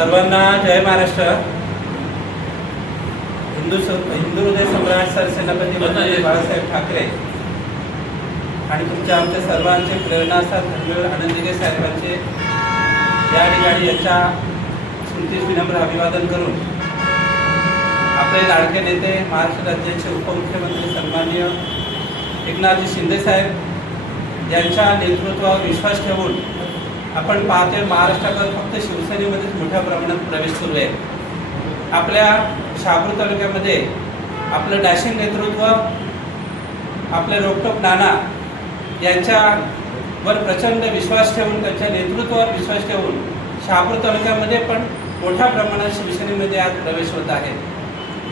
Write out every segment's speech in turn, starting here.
सर्वांना जय महाराष्ट्र। हिंदू हृदय सम्राट सरसेनापती बाळासाहेब ठाकरे आणि तुमच्या आमच्या सर्वांचे प्रेरणास्थान धर्मवीर आनंदीगे साहेबांचे या ठिकाणी यांच्या स्मृतीस विनम्र अभिवादन करून आपले लाडके नेते महाराष्ट्र राज्याचे उपमुख्यमंत्री सन्माननीय एकनाथजी शिंदे साहेब यांच्या नेतृत्वावर विश्वास ठेवून आपण पाहतोय महाराष्ट्रात फक्त शिवसेनेमध्येच मोठ्या प्रमाणात प्रवेश सुरू आहे। आपल्या शहापूर तालुक्यामध्ये आपलं डॅशिंग नेतृत्व आपले रोकटोक नाना यांच्यावर प्रचंड विश्वास ठेवून त्यांच्या नेतृत्वावर विश्वास ठेवून शहापूर तालुक्यामध्ये पण मोठ्या प्रमाणात शिवसेनेमध्ये आज प्रवेश होत आहे।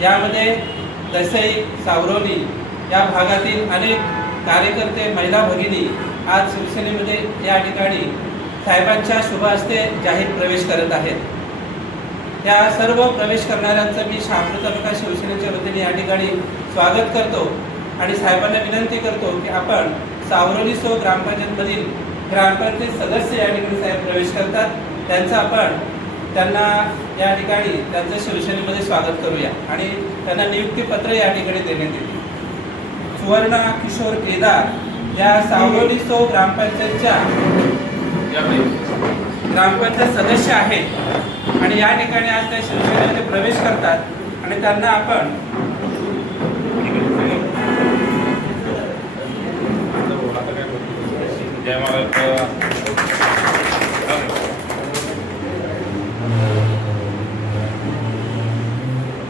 यामध्ये दसई सावरोली या भागातील अनेक कार्यकर्ते महिला भगिनी आज शिवसेनेमध्ये या ठिकाणी साहेबांच्या शुभ हस्ते जाहीर प्रवेश करत आहेत। त्या सर्व प्रवेश करणाऱ्यांचं मी शहापूर तालुका शिवसेनेच्या वतीने या ठिकाणी स्वागत करतो आणि साहेबांना विनंती करतो की आपण सावरोली ग्रामपंचायतमधील ग्रामपंचायत सदस्य या ठिकाणी साहेब प्रवेश करतात, त्यांचं आपण त्यांना या ठिकाणी त्यांचं शिवसेनेमध्ये स्वागत करूया आणि त्यांना नियुक्तीपत्र या ठिकाणी देण्यात येईल। सुवर्णा किशोर केदार या सावरोली ग्रामपंचायतच्या ग्रामपंचायत सदस्य आहेत आणि या ठिकाणी आज त्या शिवसेनेमध्ये प्रवेश करतात आणि त्यांना आपण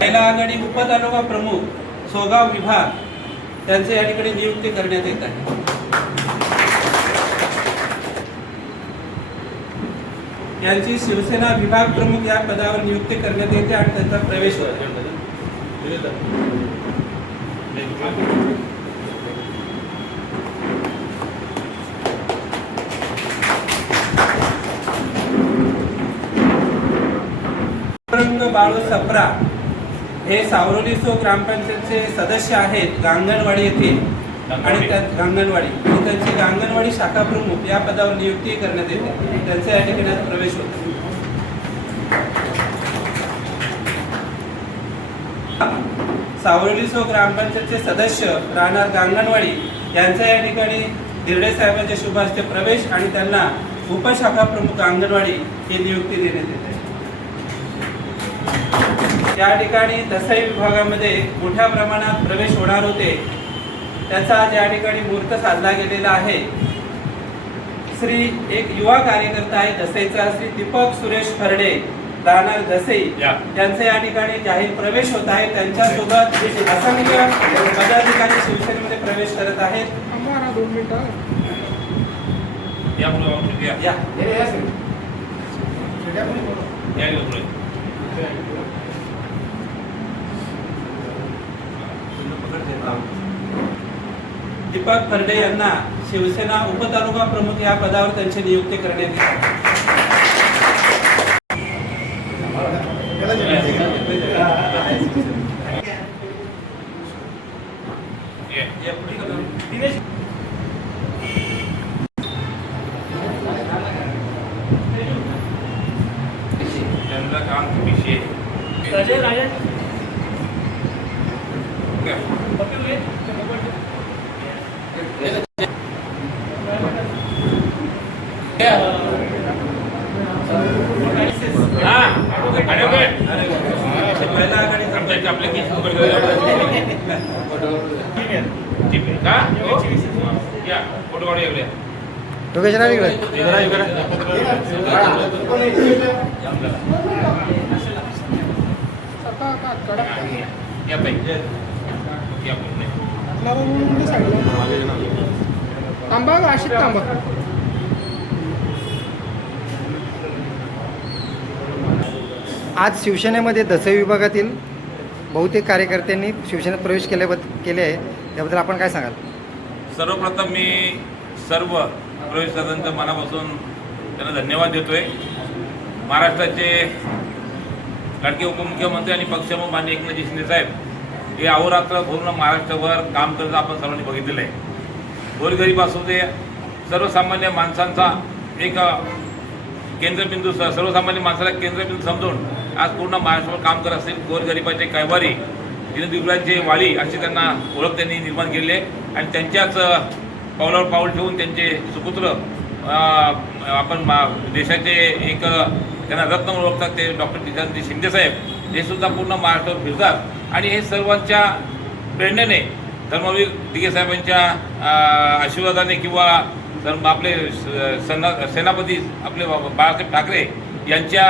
महिला आघाडी उपतालुका प्रमुख सोगाव विभाग त्यांचे या ठिकाणी नियुक्ती करण्यात येत आहे। यांची शिवसेना विभाग प्रमुख या पदावर नियुक्ती करण्यात येते आणि त्यांचा प्रवेश होतो। बाळू सप्रा हे सावरोली ग्रामपंचायतचे सदस्य आहेत गांगणवाडी येथील आणि गांगणवाडी आणि त्यांची गांगणवाडी शाखा प्रमुख या पदावर नियुक्ती करण्यात येते, त्यांचा या ठिकाणी प्रवेश होतो। सावरोली ग्रामपंचायतचे सदस्य राहणार गांगणवाडी यांचा या ठिकाणी दिर्डे साहेबांच्या शुभ हस्ते प्रवेश आणि त्यांना उपशाखा प्रमुख अंगणवाडी ही नियुक्ती देण्यात येते। या ठिकाणी दसई विभागामध्ये मोठ्या प्रमाणात प्रवेश होणार होते, त्याचा आज या ठिकाणी मुहूर्त साधला गेलेला आहे। एक युवा कार्यकर्ता आहे दसईचा श्री दीपक सुरेश खर्डे राहणार दसई त्यांचा या ठिकाणी जाहीर प्रवेश होत आहे। त्यांच्यासोबत असंख्य पदाधिकारी शिवसेनेमध्ये प्रवेश करत आहेत। दीपक खर्डे यांना शिवसेना उपतालुका प्रमुख या पदावर त्यांची नियुक्ती करण्यात आज शिवसेनेमध्ये दसई विभागातील बहुतेक कार्यकर्त्यांनी शिवसेनेत प्रवेश केले आहे, त्याबद्दल आपण काय सांगाल? सर्वप्रथम मी सर्व प्रवेशदारांच्या मनापासून त्यांना धन्यवाद देतोय। महाराष्ट्राचे लाडके उपमुख्यमंत्री आणि पक्षप्रमुख माननीय एकनाथजी शिंदे साहेब हे अहोरात्र पूर्ण महाराष्ट्रभर काम करत आपण सर्वांनी बघितलेलं आहे। गोरगरीब असू दे, सर्वसामान्य माणसांचा एक केंद्रबिंदू सर्वसामान्य माणसाला केंद्रबिंदू समजून आज पूर्ण महाराष्ट्रावर काम करत असतील. गोरगरिबाचे कैवारी, दीनदुबळ्यांचे वाली अशी त्यांना ओळख त्यांनी निर्माण केली आहे आणि त्यांच्याच पावलावर पाऊल ठेवून त्यांचे सुपुत्र आपण देशाचे एक त्यांना रत्न ओळखतात ते डॉक्टर जितेंद्र शिंदेसाहेब, हे सुद्धा पूर्ण महाराष्ट्रावर फिरतात आणि हे सर्वांच्या प्रेरणेने धर्मवीर दिघे साहेबांच्या आशीर्वादाने किंवा आपले सेनापती आपले बाळासाहेब ठाकरे यांच्या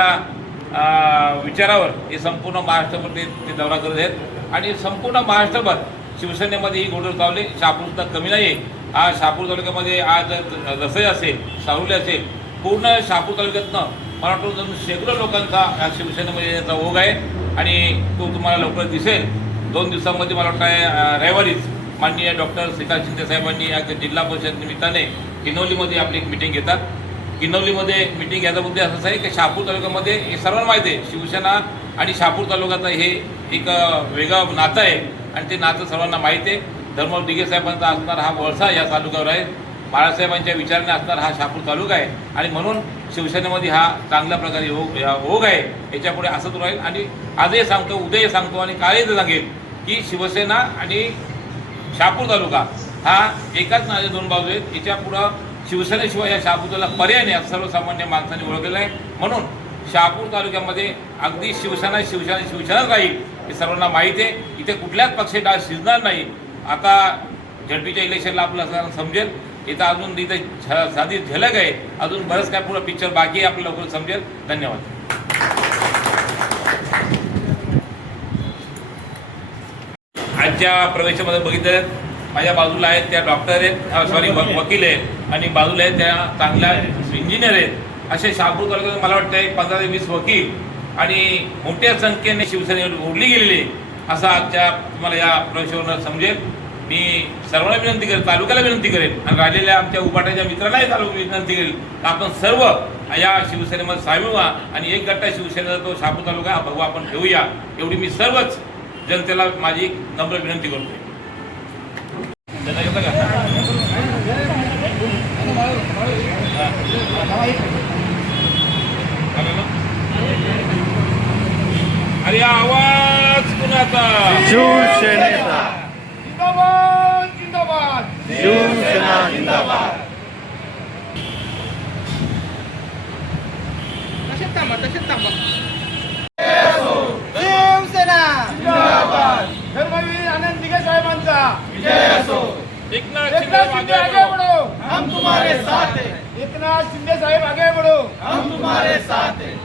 विचारावर हे संपूर्ण महाराष्ट्रभर ते दौरा करत आहेत आणि संपूर्ण महाराष्ट्रभर शिवसेनेमध्ये ही घोडदौड चालली. शहापूरसुद्धा कमी नाही. आज शहापूर तालुक्यामध्ये आज दसई असेल, सावली असेल, पूर्ण शहापूर तालुक्यातनं मला वाटतं शेकडो लोकांचा या शिवसेनेमध्ये याचा ओघ आहे आणि तो तुम्हाला लवकर दिसेल. 2 दिवसांमध्ये मला वाटतं आहे रविवारीच माननीय डॉक्टर श्रीकांत शिंदे साहेबांनी या जिल्हा परिषद निमित्ताने किनवलीमध्ये आपली एक मिटिंग घेतात. किनवलीमध्ये मिटिंग घ्यायचा मुद्दे असंच आहे की शहापूर तालुक्यामध्ये हे सर्वांना माहिती आहे शिवसेना आणि शहापूर तालुक्याचं हे एक वेगळं नातं आहे आणि ते नातं सर्वांना माहिती आहे. धर्मवीर दिघे साहेबांचा असणारा हा वळसा या तालुक्यावर आहे. बाळासाहेबांच्या विचाराने असणारा हा शहापूर तालुका आहे आणि म्हणून शिवसेनेमध्ये हा चांगल्या प्रकारे ओघ आहे. याच्यापुढे असंच राहील आणि आजही सांगतो, उद्याही सांगतो आणि कालही सांगेल की शिवसेना आणि शहापूर तालुका हा एकाच नाण्याचे 2 बाजू आहेत. याच्यापुढं शिवसेनेशिवाय या शहापूर तालुका पर्याय नाही असं सर्वसामान्य माणसांनी ओळखलेलं आहे. म्हणून शहापूर तालुक्यामध्ये अगदी शिवसेनाच राहील हे सर्वांना माहीत आहे. इथे कुठल्याच पक्षाची डाळ शिजणार नाही. आता झडपीच्या इलेक्शनला आपलं असं समजेल. इथं अजून इथं साधी झलक आहे. अजून बरंच काय पुढं पिक्चर बाकी आहे, आपल्याला लवकर समजेल. धन्यवाद. आजच्या प्रवेशामध्ये बघितलं माझ्या बाजूला आहेत त्या डॉक्टर आहेत, वकील आहेत आणि बाजूला आहेत त्या चांगल्या इंजिनियर आहेत. असे शहापूर तालुक्यात मला वाटतं 15 ते 20 वकील आणि मोठ्या संख्येने शिवसेनेवर ओढली गेलेली असं आजच्या तुम्हाला या प्रवेशावरून समजेल. मी सर्वांना विनंती करेन, तालुक्याला विनंती करेन आणि राहिलेल्या आमच्या उपाटाच्या मित्रांनाही विनंती करेल आपण सर्व या शिवसेनेमध्ये सामील व्हा आणि एक गट्टा शिवसेनेचा तो शहापूर तालुका हा भगवा आपण ठेवूया. एवढी मी सर्वच जनतेला माझी नम्र विनंती करतो. अरे आवाज कुणाचा? शिवसेनेचा. जिंदाबाद जिंदाबाद शिवसेना जिंदाबाद. शिवसेना जिंदाबाद. धर्मवीर आनंद दिघे साहेबांचा विजय असो. एकनाथ एकनाथ शिंदे आगे बढ़ो, हम तुम्हारे साथ हैं. एकनाथ शिंदे साहेब आगे बढ़ो, हम तुम्हारे साथ हैं.